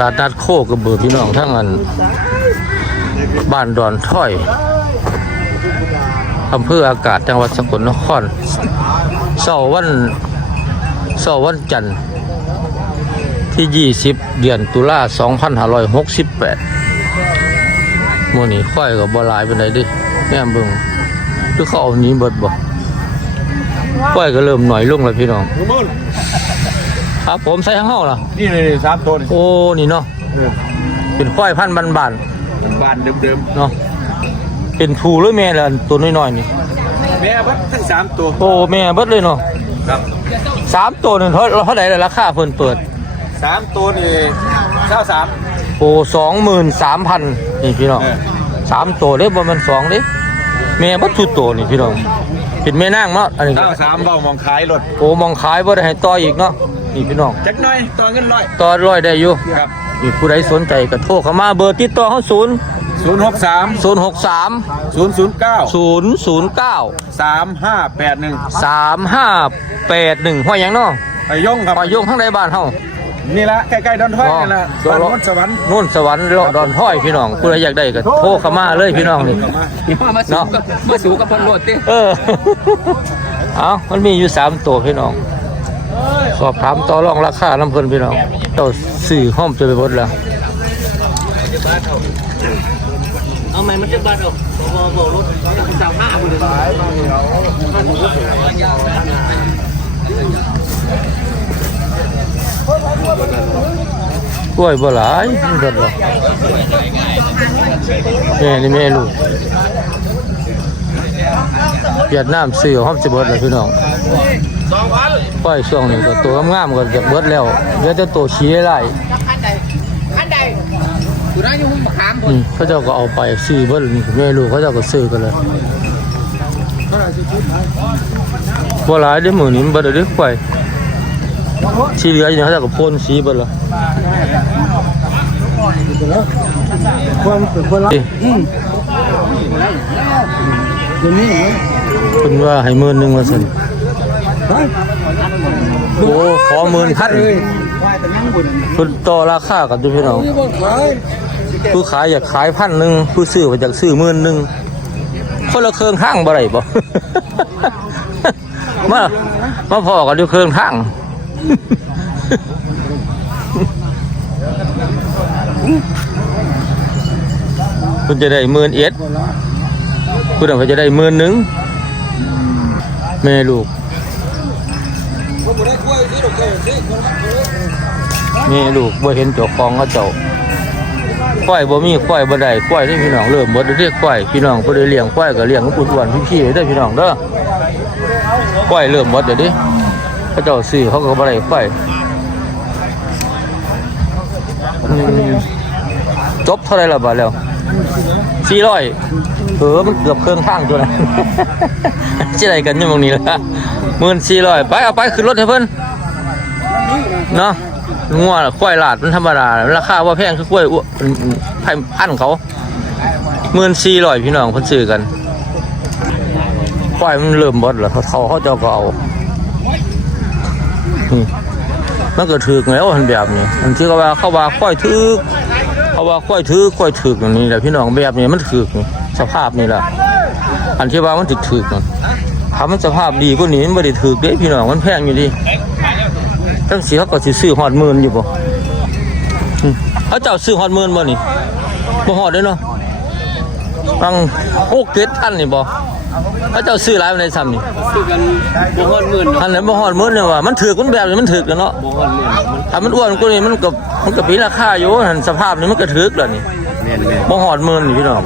ลาดนัดโคกระเบือพี่น้องทั้งอันบ้านดอนถ้อยอำเภออากาศจังหวัดสกลนครเสาร์วันเสาร์วันจันทร์ที่ 20 เดือนตุลา2568มื้อนี้ค่อยก็บ่หลายปานดิแม่เบิ่งคือเขาเอาหนี้เบิดบ่ค่อยก็เริ่มหน่อยลงแล้วพี่น้องมึง ครับผมใส่ข้างเฮาล่ะนี่เลยสามตัวนี่โอ้นี่เนาะเป็นควายพันธุ์บานบ้านเดิมๆเนาะเป็นผูหรือแม่ล่ะตัวน้อยๆนี่ๆแม่บัดทั้งสามตัวโอ้แม่เบิดเลยเนาะครับสามตัวนึงเท่าเท่าไหร่ล่ะราคาเพิ่นเปิด สามตัวนี่เก้าสามโอ้สองหมื่นสามพันนี่พี่น้องเออสามตัวเด้บ่แมันสองเด้แม่เบัดทุกตัวนี่พี่น้องเป็นแม่นางเนาะอันนี้เก้าสามเบามองขายรถโอ้มองขายบ่ได้ให้ต่ออีกเนาะ นี่พี่น้องจักหน่อยตัวเงินร้อยต่อร้อยได้อยู่ครับนี่ผู้ใดสนใจก็โทรเข้ามาเบอร์ติดต่อเฮา0ศูนย์หกสาม063ศูนย์ศูนย์เก้า009สามห้าแปดหนึ่งสามห้าแปดหนึ่งห้อยหยังเนาะไปย่งครับปอยงข้างในบ้านเฮานี่ละใกล้ๆดอนถ้อยนี่ละอ๋อบ้านนนท์สวรรค์นู่นสวรรค์เลาะดอนถ้อยพี่น้องผู้ใดอยากได้ก็โทรเข้ามาเลยพี่น้องนี่มาสูกับมาสูกับพันโรดติเออ เอามันมีอยู่สามตัวพี่น้อง สอบถามต่อรองราคาน้ำเพลินพี่น้องเจ้าสื่อห้อมจะไปหมดแล้วเอาไหมมันจะบาดออกบอกรถสามห้าคนเดียกล้วยบ่หลายนี่เบิดหรอแม่นี่แม่ลูก เวียดนามซื้อห้อมจะเบิดแล้วพี่น้องก้อยช่วงนี้ก็ตัวงามๆก็จะเบิดแล้วเหลือแต่ตัวชี้ไล่ขั้นใดขั้นใดอยู่นั่นอยู่ห้องมะขามอืมเขาเจ้าก็เอาไปซื้อเบิดนี่แม่ลูกเขาเจ้าก็ซื้อกันเลยบ่หลายเด้อมื้อนี้มันบ่ได้เด้อก้อยที่เหลืออยู่นี่เขาเจ้าก็พ่นสีเบิดแล้วคนเป็นคนละ เดี๋ยวนี้เพิ่นว่าให้หมื่นหนึ่งว่าซั่นโอ้ขอหมื่นพันเพิ่นต่อราคากันอยู่พี่น้องผู้ขายอยากขายพันหนึ่งผู้ซื้ออยากซื้อหมื่นหนึ่งคนละเครื่องทางบ่ไรบ่มามาพอกันอยู่เครื่องทางคุณจะได้หมื่นเอ็ด คุณต้องจะได้หมื่นหนึ่งแม่ลูกแม่ลูกบ่เห็นเจ้าของเขาเจ้าควายบ่มีควายบ่ได้ควายที่พี่น้องเริ่มหมดเรียกควายพี่น้องบ่ได้เลี้ยงควายก็เลี้ยงอุ่นอ้วนพี่ๆเด้พี่น้องเด้อควายเริ่มหมดเดี๋ยวนี้เขาเจ้าซื้อเขาก็บ่ได้ควายจบเท่าไร่ละบาทแล้ว400 เออมันเกือบเครื่องทางตัวนั้นสิได้กันอยู่ตรงนี้ละ14,000ไปเอาไปขึ้นรถให้เพิ่อนเนาะงัวน่ะควายลาดมันธรรมดาราคาว่าแพงคือกล้วยอ้วนพันพันเขาหมื่นสี่ร้อยพี่น้องเพิ่นซื้อกันควายมันเริ่มบดแล้วเขาเขาเขาเจ้าก็เอานี่มันก็ถือกแล้วอันแบบนี้อันที่เขาว่าเขาว่าควายถือกเขาว่าควายถือกควายถือกอย่างนี้แหละพี่น้องแบบนี้มันถือกนี่ สภาพนี่แหละอันที่ว่ามันถือกถือกนั่นถ้ามันสภาพดีกว่านี้มันไม่ได้ถือกเด้พี่น้องมันแพงอยู่ดีตั้งสีเขาก็สิซื้อหอดหมื่นอยู่บ่อืมเขาเจ้าซื้อหอดหมื่นบ่นี่บ่หอดเด้อเนาะตั้งหกเจ็ดพันนี่บ่เขาเจ้าซื้อหลายปานใดซ้ำนี่คือกันบ่ฮอดหมื่นเนาะอันไหนบ่หอดหมื่นเนี่ยว่ามันถือกมันแบบนี้มันถือกแล้วเนาะบ่ฮอดหมื่นมันถ้ามันอ้วนกว่านี้มันก็มันก็มีราคาอยู่หันสภาพนี้มันก็ถือกแล้วนี่แม่นแม่นบ่หอดหมื่นนี่พี่น้อง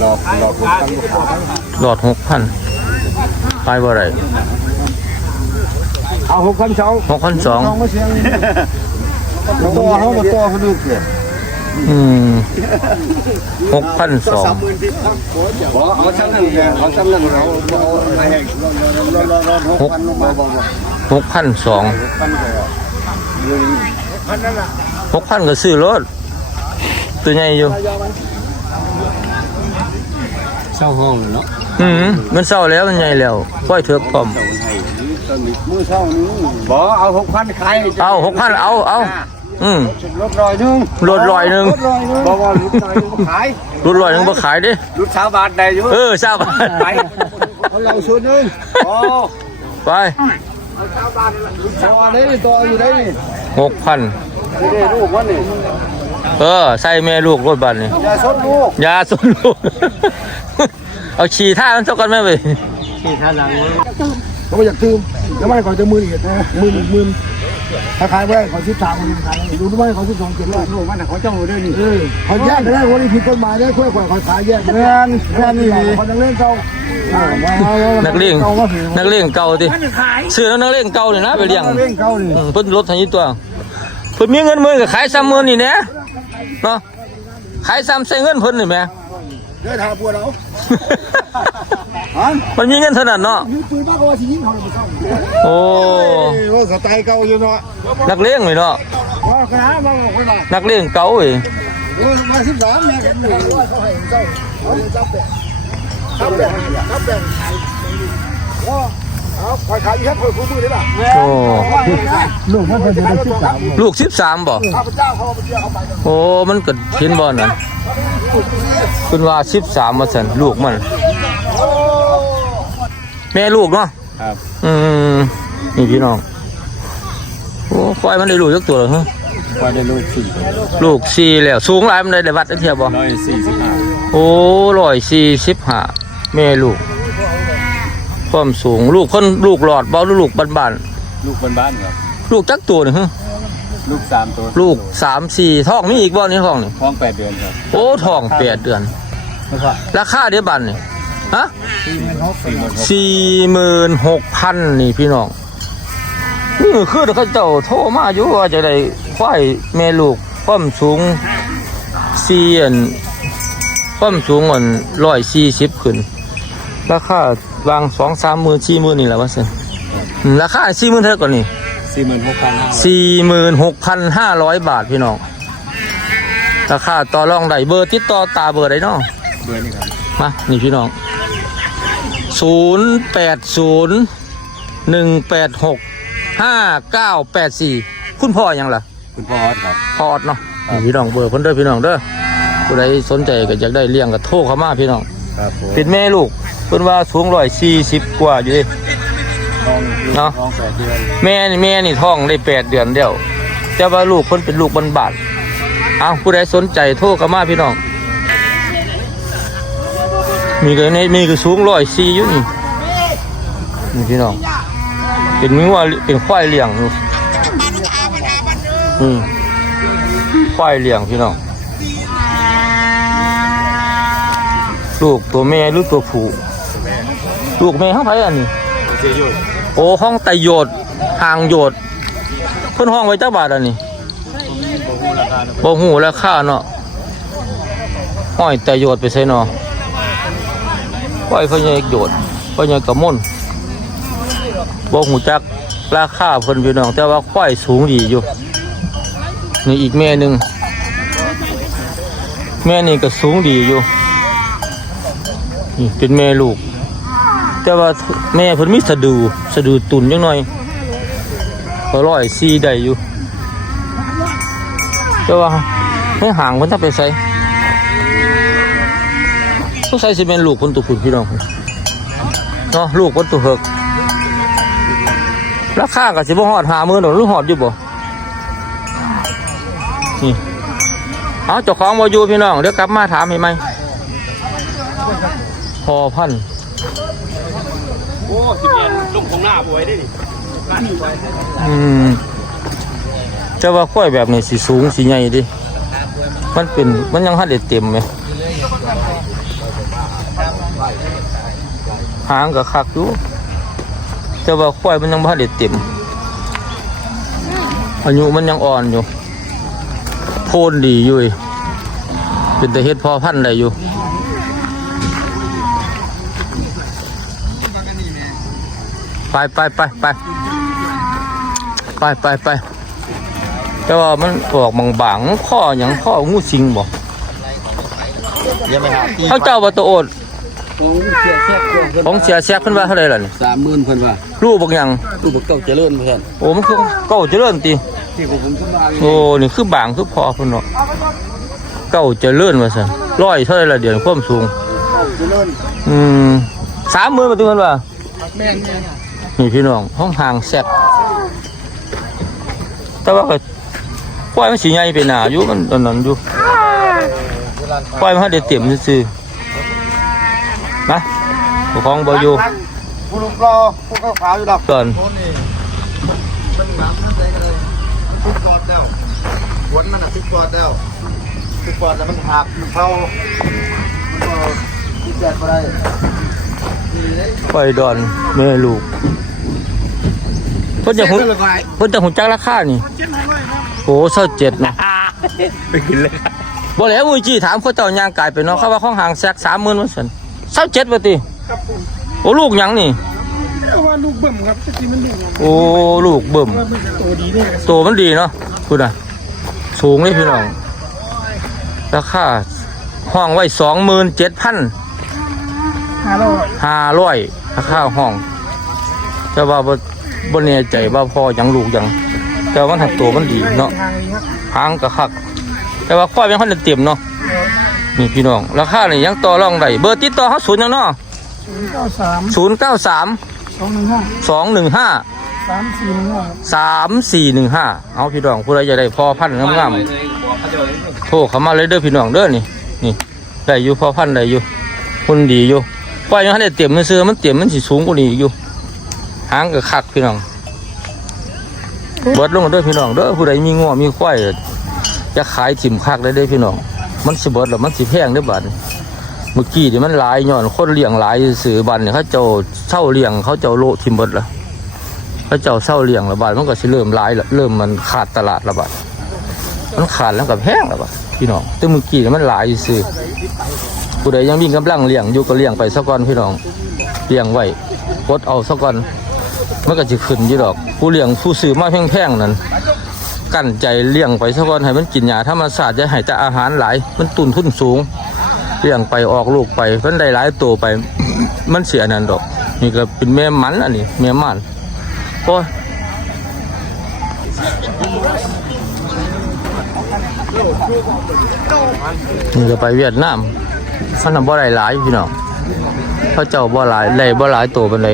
หลอกหลอกคนตั้งลูกค้าหลอดหกพันไปบ่ได้เอาหกพันสองหกพันสองมาเสียงตัวเขามาตัวเขาดูเกี่ยอืมหกพันสองเอาซ้ำนั่นเอาซ้ำนั่นเราเอาอะไรให้หกพันบ่บ่บ่หกพันสองพันก็พันนั่นล่ะหกพันก็ซื้อรถตัวใหญ่อยู่ เช่าห้องเนาะอืมมันเศร้าแล้วมันใหญ่แล้วค่อยเถือกพร้อม มือเช้านี้บ่เอาหกพันขายเอาหกพันเอาเอาอืมรถลอยหนึงรถลอยหนึ่งรถลอยหนึงบอกว่ารถลอยหนึงบ่ขายรถลอยหนึงบ่ขายเดิรถชาวบาทได้อยู่เออทราบไปเอาเราชุดหนึงโอ้ไปต่อได้นี่ต่ออยู่ได้นี่หกพันนี่ได้ลูกวะนี่เออ ใส่แม่ลูกรถบัสนี่อย่าชดลูก ยาสนลูก เอาฉี่ท่ามันสักกันไหมเว้ยที่ท่าหลังเขาไม่อยากตื้มแล้วไม่ก่อนจะมืออีกนะมือหนึ่งมือคล้ายๆว่าเขาชิดทางมันขายดูด้วยเขาชิดสองเจ็ดร้อยลูกมันน่ะเขาจ้องอยู่ด้วยนี่เออเขาแยกกันได้คนที่ผิดกฎหมายได้ค่อยกว่าเขาขายแยกแม่นแม่นนี่คนนักเล่นเขานักเลี้ยงนักเลี้ยงเก่าติซื้อแล้วนักเลี้ยงเก่าเลยนะไปเลี้ยงเล่นเขานี่อืมเพิ่นลดทันทีตัวเพิ่นมีเงินหมื่นก็ขายซ้ำหมื่นนี่แหนะเนาะขายซ้ำใส่เงินเพิ่นนี่แหม เดินทางปวดเรามันมีเงินเท่านั้นเนาะมีปืนมากกว่าที่ยิงเขาเลยไม่ต้องโอ้โอ้สไตล์เก่าอยู่เนาะนักเลี้ยงเลยเนาะว่าคณะมาคนละนักเลี้ยงเก่าเว้ยเออมาสิบสามแม่กันหนึ่งเขาให้เจ้าเขาเลยจับแบกจับแบกจับแบกว่า เอาคอยขายแค่คนคู่มือได้ป่ะโอ้ลูกมันเป็นเด็กสิบสามลูก13บ่ข้าพเจ้าเขาไปเชื่อเขาไปโอ้มันก็เห็นบ่นั่นเพิ่นว่า13ว่าซั่นลูกมัน แม่ลูกเนาะครับอืมนี่พี่น้องโอ้ควายมันได้ลูกจักตัวเหรอฮะว่าได้ลูกสี่ลูกสี่แล้วสูงหลายมันได้ได้วัดได้เทียบบ่ร้อยสี่สิบห้าโอ้ร้อยสี่สิบห้าแม่ลูก ความสูงลูกคนลูกหลอดเบาหรือลูกบ้านลูกบ้านๆครับๆลูกจักตัวหนึ่งลูกสามตัวลูกสามสี่ท้องมีอีกบ่นี่ท้องนี่ท้องแปดเดือนครับโอ้ท้องแปดเดือนราคาเดียวบันนี่ฮะสี่หมื่นหกสี่หมื่นหกพันนี่พี่น้องนี่คือเขาเจ้าโทรมาอยู่ว่าจะได้ควายแม่ลูกความสูงสี่อันความสูงอันร้อยสี่สิบขึ้นราคา วางสองสามหมื่นสี่หมื่นนี่แหละว่าสิราคาสี่หมื่นเท่าก่อนนี่สี่หมื่นหกพันห้าสี่หมื่นหกพันห้าร้อยบาทพี่น้องราคาต่อรองได้เบอร์ติดต่อตาเบอร์ใดเนาะเบอร์นี่ครับมานี่พี่น้องศูนย์แปดศูนย์หนึ่งแปดหกห้าเก้าแปดสี่คุณพ่อยังล่ะ คุณพ่อออสครับพอดเนาะนี่พี่น้องเบอร์เพิ่นเด้อพี่น้องเด้อผู้ใดสนใจก็อยากได้เลี้ยงก็โทรเข้ามาพี่น้องครับผมเป็นแม่ลูกเพิ่นว่าสูงร้อยสี่สิบกว่าอยู่เดิท้องเนาะท้องแปดเดือนแม่นี่แม่นี่ท้องได้แปดเดือนเดียวแต่ว่าลูกเพิ่นเป็นลูกบานบาทเอาผู้ใดสนใจโทรเข้ามาพี่น้อง มีก็ในมีก็สูงร้อยสี่อยู่นี่นี่พี่น้องเป็นมือว่าเป็นควายเลี้ยงอยู่อืมควายเลี้ยงพี่น้องลูกตัวแม่หรือตัวผู้ ลูกแม่ห้องไผอันนี้เสียยุดโอ้ห้องไตโยดห่างโยดเพิ่นห้องไว้จักบาทอันนี้โอ้โหราคาเนอะบ่หูราคาเนาะห้อยไตโยดไปใส่เนาะห้อยเพิ่นใหญ่โยดเพิ่นใหญ่กระมนบ่หูจักราคาเพิ่นพี่น้องแต่ว่าควายสูงดีอยู่นี่อีกแม่หนึงแม่นี่ก็สูงดีอยู่นี่เป็นแม่ลูก แต่ว่าแม่เพิ่นมีสะดือสะดือตุนจังหน่อยก็ร้อยซีได้อยู่แต่ว่าให้ห่างเพิ่นถ้าไปใส่ต้องใส่สิเป็นลูกเพิ่นตัวพุ่นพี่น้องเนาะลูกเพิ่นตัวเหกราคาก็สิบ่ฮอด50,000ดอกหรือฮอดอยู่บ่นี่เอาเจ้าของบ่อยู่พี่น้องเดี๋ยวกลับมาถามให้ไหมพอพัน อ้สิเอ็ดลุงของหน้าป่วยได้ดิอืมแต่ว่าข้อยแบบนี้สิสูงสิใหญ่ดิ มันเป็นมันยังหัดได้เต็มไหมหางก็คักอยู่แต่ว่าข้อยมันยังบ่ทันได้เต็มอายุมันยังอ่อนอยู่ โพนดีอยู่ เป็นแต่เฮ็ดพอพันธุ์ได้อยู่ ไปไปไปไปไปไปไปแต่ว่ามันออกบางบางๆข้ออย่างข้องูสิงบ่เยี่ยมไหมครับเขาเจ้าว่าตัวโอดโอ้เสียเสียเสียของเสียแซกเพิ่นว่าเท่าไหร่ล่ะนี่สามหมื่นเพิ่นว่าลูกบักหยังตู้บักเก่าเจริญเพื่อนโอ้มันคือเก้าเจริญติที่ผมผมสบายโอ้นี่คือบางคือพอเพิ่นเนาะเก้าเจริญว่าซั่นร้อยเท่าไหร่ละเดือนความสูงเจริญอืมสามหมื่นมาถึงกันว่าแม่นแม่ นนี่พี่น้องห้องห่างแซ่บแต่ว่าก็ปล่อยมันสีใหญ่ไปหนาอยู่มันตอนนั้นอยู่ปล่อยมันให้ได้เต็มซื่อๆนะผู้ของบ่อยู่ผู้ลูกรอผู้ขาวขาวอยู่ดอกก่อนทุกกอดแล้วหวนมันอะทุกกอดแล้วทุกกอดแล้วมันหักมันเข้ามันก็ที่แจกบ่ได้ ปล่อยดอนแม่ลูกเพิ่นจะหุ่นเพิ่นจะหุ่นจักราคานี่โอ้เศร้าเจ็ดนะไปกินเลยบ่แล้วมุ้ยจี้ถามเขาเจ้าย่างกายไปเนาะเขาว่าของห่างแซกสามหมื่นว่าซั่นเศร้าเจ็ดว่าติโอ้ลูกหยังนี่ว่าลูกเบิ่มครับจะกินมันดูโอ้ลูกเบิ่มตัวดีเนี่ยตัวมันดีเนาะคุณอะสูงเลยพี่น้องราคาห้องไว้สองหมื่นเจ็ดพัน ฮัลโหลห้าร้อยราคาห้อง แต่ว่าบ่บ่แน่ใจว่าพ่อยังลูกยัง แต่ว่ามันถักตัวมันดีเนาะทางนี้ครับหางกะคัก แต่ว่าควายยังค่อนเต็มเนาะนี่พี่น้อง ราคานี่ยังต่อรองได้เบอร์ติดต่อเขาศูนย์ยังเนาะศูนย์เก้าสามศูนย์เก้าสามสองหนึ่งห้าสองหนึ่งห้าสามสี่หนึ่งห้าสามสี่หนึ่งห้าเอาพี่น้องผู้ใดจะได้พอพันธุ์งามๆโทรเข้ามาเลยเด้อพี่น้องเด้อนี่นี่ได้อยู่พอพันได้อยู่คนดีอยู่ ปล่อยยังได้เต็มมันซื้อมันเต็มมันสิสูงกว่านี้อยู่หางก็คักพี่น้องเบิดลงเด้อพี่น้องเด้อผู้ใดมีง้อมีควายจะขายถิ่มคักได้เด้อพี่น้อง มันสิเบิดแล้วมันสิแพงเด้อบัดนี้เมื่อกี้นี่มันหลายย้อนคนเลี้ยงหลายซื้อบัดนี่เขาเจ้าเช่าเลี้ยงเขาเจ้าโลถิมเบิดละเขาเจ้าเช่าเลี้ยงละบาดมันก็สิเริ่มหลายละเริ่มมันขาดตลาดละบาดมันขาดแล้วกับแพงล้วปะพี่น้องแต่เมื่อกี้นี่มันหลายซื้อ ผู้ใดยังมีกำลังเลี้ยงอยู่ก็เลี้ยงไปสักก่อนพี่น้องเลี้ยงไว้กดเอาสักก่อนมันก็จะขึ้นอยู่ดอก ผู้เลี้ยงผู้ซื้อมาแพงๆนั่นกั้นใจเลี้ยงไปสักก่อนให้มันกินยาธรรมชาสติจะให้แต่อาหารหลาย มันตุนทุนสูงเลี้ยงไปออกลูกไปมันได้หลายตัวไป มันเสียนั่นดอก นี่ก็เป็นแม่มันอันนี้แม่มันโอ้ยนี่ก็ไปเวียดนาม เขานำบ่ได้หลายพี่น้องเขาเจ้าบ่หลายได้บ่หลายตัวปานใด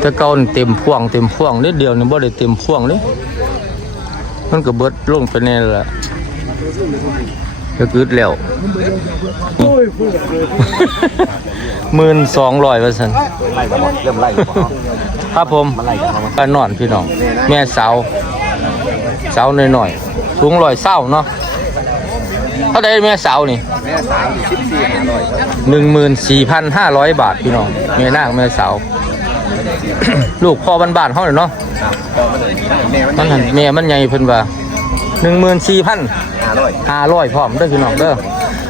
แต่เก่าเต็มพ่วงเต็มพ่วงนิดเดียวนี่บ่ได้เต็มพ่วงนี่มันก็เบิดลงไปแน่ละก็กึดแล้วหมื่นสองร้อยเปอร์เซ็นต์ไล่บ่เริ่มไล่บ่ครับผมป้านอนพี่น้อง แม่สาว สาวหน่อยๆสูงร้อยเศร้าเนาะ เท่าไดแม่สาวนี่แม่สามสิบสี่ห้าร้อยหนึ่งหมื่นสี่พันห้าร้อยบาทพี่น้องแม่นางแม่สาว ลูกพ่อบ้านๆเขาเลยเนาะแม่มันมันหันแม่มันใหญ่เพิ่นว่าหนึ่งหมื่นสี่พันห้าร้อยห้าร้อยพร้อมเด้อพี่น้องเด้อ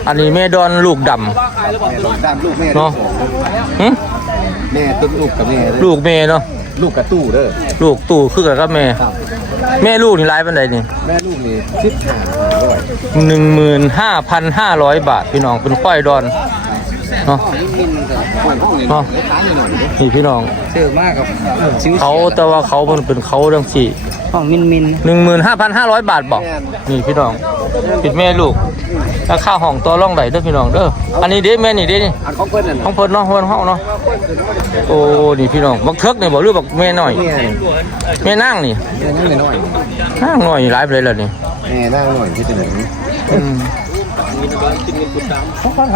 อันนี้แม่ดอนลูกดแม่ลูกด้านลูกแม่ำเนาะหึแม่ตุ้ลูกกับแม่ลูกแม่เนาะลูกกระตู้เด้อลูกตู่คือกันกับแม่ แม่ลูกนี่หลายปันใดนี่แม่ลูกนี่สิบห้าร้อย หนึ่งหมื่นห้าพันห้าร้อยบาทพี่น้องเป็นควายดอนเนาะมินกับป่วยห้องนี่เนาะร้านนี่หน่อยนี่พี่น้องซื้อมากกับชิวเขาแต่ว่าเขาเพิ่นเป็นเขาดังสี่ห้องมินมินหนึ่งหมื่นห้าพันห้าร้อยบาทบอกนี่พี่น้องปิดแม่ลูกราคาห้องตัวร่องไหลเด้อพี่น้องเด้ออันนี้เด้แม่นี่เด้นี่อันของเพิ่นนั่นของเพิ่นเนาะเพิ่นห้องเนาะโอ้นี่พี่น้องบักเทิกนี่บอกหรือบักแม่น้อยแม่แม่นางนี่แม่นั่งหน่อยนางน้อยหลายไปเลยล่ะนี่ แม่นั่งหน่อยที่จะไหนอืมเก้าพัน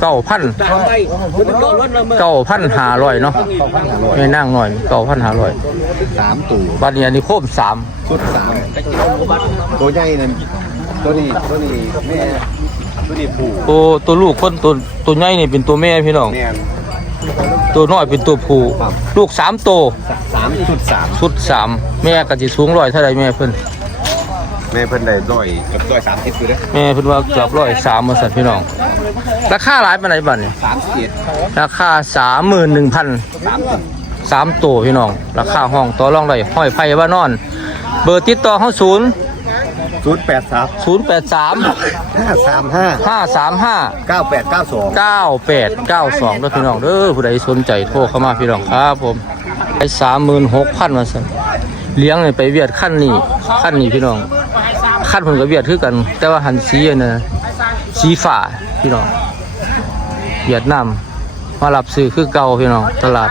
เก้าพันคุณก็ลดละเมื่อเก้าพันห้าร้อยเนาะเก้าพันห้าร้อยแม่นางน้อยเก้าพันห้าร้อยสามตัวบัดนี้อันนี้โคมสามชุดสามตัวใหญ่นั่นตัวนี้ตัวนี้แม่ตัวนี้ผูตัวตัวลูกคนตัวตัวใหญ่นี่เป็นตัวแม่พี่น้องแม่ตัวน้อยเป็นตัวผู้ลูกสามตัวสามชุดสามสุดสามแม่ก็สิสูงร้อยเท่าไรแม่เพิ่น แม่เพิ่นได้ร้อยกับร้อยสามสิบอยู่เด้แม่เพิ่นว่าเกือบร้อยสามมาสัตว์พี่น้องราคาหลายปานใดบัดนี่สามเจ็ดราคาสามหมื่นหนึ่งพันสามสิบสามตัวพี่น้อง ราคาห้องต่อรองได้ห้อยไผ่ว่านอน เบอร์ติดต่อเขาศูนย์ศูนย์แปดสามศูนย์แปดสามห้าสามห้าห้าสามห้าเก้าแปดเก้าสองเก้าแปดเก้าสองด้วยพี่น้องเด้อผู้ใดสนใจโทรเข้ามาพี่น้องครับผมไอ้สามหมื่นหกพันมาสั่นเลี้ยงเนี่ยไปเวียดขั้นนี้ขั้นนี้พี่น้อง ขั้นผมกับเวียดคือกัน แต่ว่าหันสีอะนะสีฝ่าพี่น้องเวียดนามมารับซื้อคือเก่าพี่น้องตลาด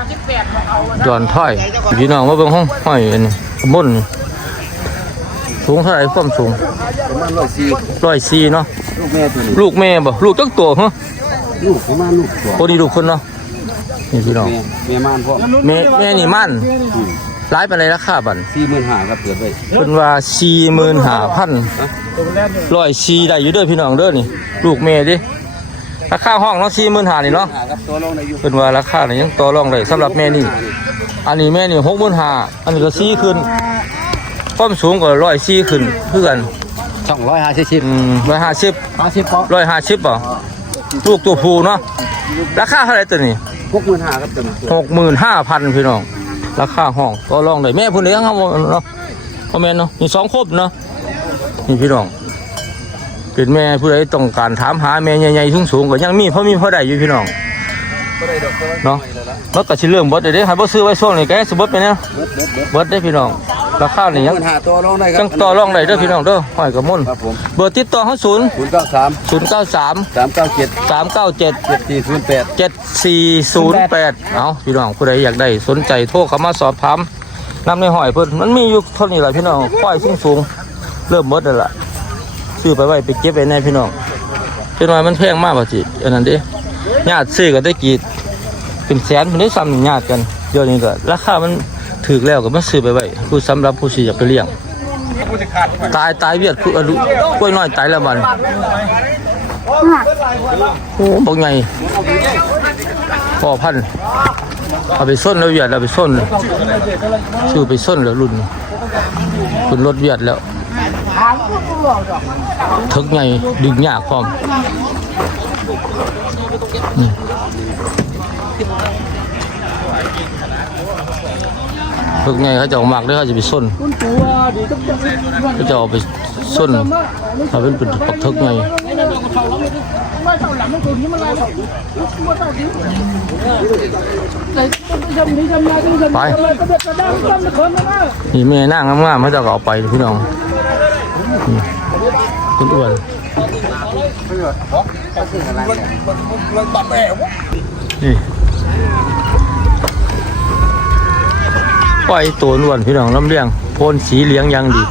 ดอนถ้อยพี่น้องมาเบิ่งห้องห้อยอันนี้บนสูงเท่าไหร่ความสูงประมาณร้อยสี่ร้อยสี่เนาะลูกแม่ตัวนี้ลูกแม่บ่ลูกจักตัวเหรอลูกประมาณลูกสองคนนี้ลูกคนเนาะนี่พี่น้องแม่แม่ม่านพ่อแม่แม่นี่มั่น ร้ายไปเลยราคาบันสี่หมื่นห้าครับเกิดไปเป็นว่าสี่หมื่นห้าพันร้อยสี่ได้อยู่เด้อพี่น้องเด้อนี่ ลูกแม่ดิราคาห้องเนาะสี่หมื่นห้านี่เนาะห้าครับตัวลงในยุคเป็นว่าราคานี่ยังต่อรองได้สำหรับแม่นี่ อันนี้แม่นี่หกหมื่นห้าอันนี้ก็สี่ขึ้นความสูงก็ร้อยสี่ขึ้นเพื่อกันสองร้อยห้าสิบอืมร้อยห้าสิบห้าสิบปอร้อยห้าสิบป่ะลูกตัวผู้เนาะราคาเท่าไหร่ตัวนี้หกหมื่นห้าครับตัวนี้หกหมื่นห้าพันพี่น้อง ราคาห้องก็ลองได้แม่ผู้เลี้ยงเอาเนาะพ่อแม่เนาะมีสองครบเนาะนี่พี่น้องเป็นแม่ผู้ใดต้องการถามหาแม่ใหญ่ๆสูงๆก็ยังมีเพราะมีเพราะได้อยู่พี่น้องเนาะแล้วก็สิเรื่องบดเดี๋ยวนี้ให้บ่ซื้อไว้ช่วงนี้แกสมบดไปเนี่ยเบิดเบิดเบิดบดได้พี่น้อง ราคานี่หยังมื่นห้าตัวลงได้ครัจังต่อรองได้เด้อพี่น้องเด้อห้อยกับมุ่นครับผมเบอร์ติดต่อเขาศูนย์ศูนย์เก้าสามศูนย์เก้าสามสามเก้าเจ็ดสามเก้าเจ็ดเจ็ดสี่ศูนย์แปดเจ็ดสี่ศูนย์แปดเอาพี่น้องผู้ใดอยากได้สนใจโทรเข้ามาสอบถามนำในหอยเพิ่นมันมีอยู่เท่านี้แหละพี่น้องค่อยสูงสูงๆเริ่มหมดแล้วล่ะซื้อไปไว้ไปเก็บไว้ในพี่น้องเจ้าน้อยมันแพงมากป่ะจิอันนั้นเดิญาติซื้อก็ได้กี่เป็นแสนเป็นได้ซ้ำหนึ่งญาติกันเดี๋ยวนี้ก็ราคามัน ถือแล้วก็มันซื้อไปไว้ผู้สำหรับผู้ที่อยากไปเลี้ยง ตายตายเวียดคืออรุกล้วยน้อยตายแล้วมันโอ้บอกไงพ่อพันธุ์เอาไปส้นแล้วเวียดเอาไปส้นชื่อไปส้นแล้วรุ่นคุณรถเวียดแล้วทึกไงดึงยากพร้อม ฝึกไงเขาจะเอาหมักด้วยเขาจะไปส้นเขาจะเอาไปส้นเอาเป็นเป็นปักทึกไงไปนี่แม่นั่งงามๆเขาจะเอาไปพี่น้องคุณอ้วนนี่ ปล่อยตัวอ้วนพี่น้องลำเลียงโพนสีเหลี้ยงยังดี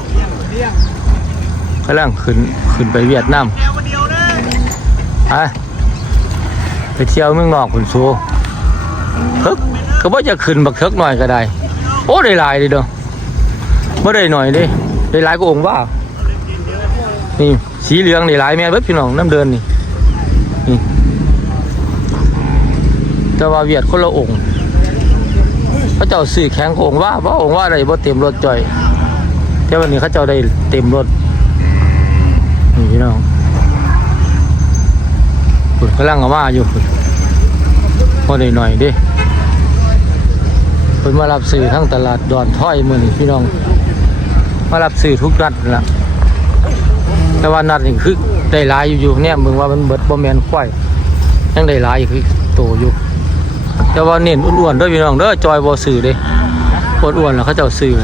กำลังขึ้นขึ้นไปเวียดนามไปไปเที่ยวเมืองนอกคุณซูทึกก็บ่จะขึ้นบักทึกหน่อยก็ได้ โอ้ได้หลายเลยเด้อบ่ได้หน่อยดิได้หลายก็องค์ว่านี่สีเหลืองได้หลายแม่เบิดพี่น้องน้ำเดินนี่นี่แต่ว่าเวียดคนละองค์ เขาเจ้าซื้อแข็งกว่าว่าองว่าอะได้บ่เต็มรถจ่อยแต่วันนี้เขาเจ้าได้เต็มรถนี่พี่น้องฝุ่นกำลังเอามาอยู่ฝุ่นพอได้หน่อยดิเพิ่นมารับซื้อทั้งตลาดดอนถ้อยมือนี้พี่น้อง มารับซื้อทุกนัดนั่นล่ะแต่ว่านัดนี่คือได้หลายอยู่อยู่เนี่ยมึงว่ามันเบิดบ่แมนควายยังได้หลายอยู่คือโตอยู่ แต่ว่าเน้นอ้วนๆด้วยพี่น้องเด้อจอยบ่ซื้อเด้อ้วนๆแล้วเขาเจ้าซื้อ